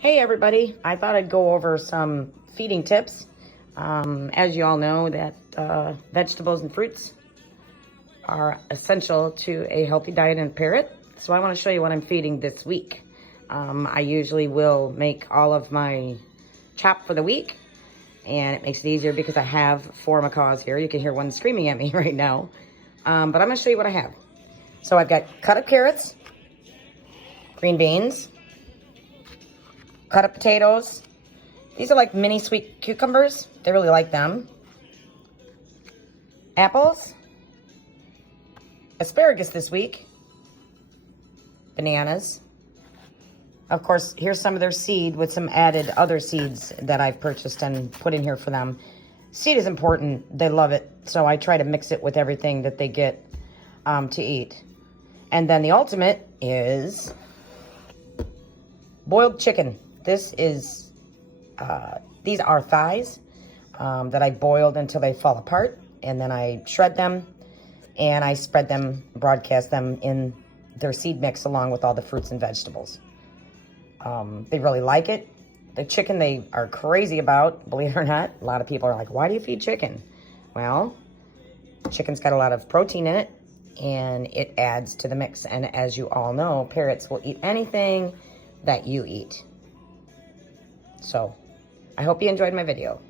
Hey everybody, I thought I'd go over some feeding tips. As you all know that vegetables and fruits are essential to a healthy diet in a parrot. So I want to show you what I'm feeding this week. I usually will make all of my chop for the week, and it makes it easier because I have 4 macaws here. You can hear one screaming at me right now. But I'm going to show you what I have. So I've got cut up carrots, green beans, cut up potatoes. These are like mini sweet cucumbers. They really like them. Apples. Asparagus this week. Bananas. Of course, here's some of their seed with some added other seeds that I've purchased and put in here for them. Seed is important. They love it. So I try to mix it with everything that they get to eat. And then the ultimate is boiled chicken. This is, these are thighs that I boiled until they fall apart. And then I shred them and I spread them, broadcast them in their seed mix along with all the fruits and vegetables. They really like it. The chicken they are crazy about, believe it or not. A lot of people are like, why do you feed chicken? Well, chicken's got a lot of protein in it and it adds to the mix. And as you all know, parrots will eat anything that you eat. So, I hope you enjoyed my video.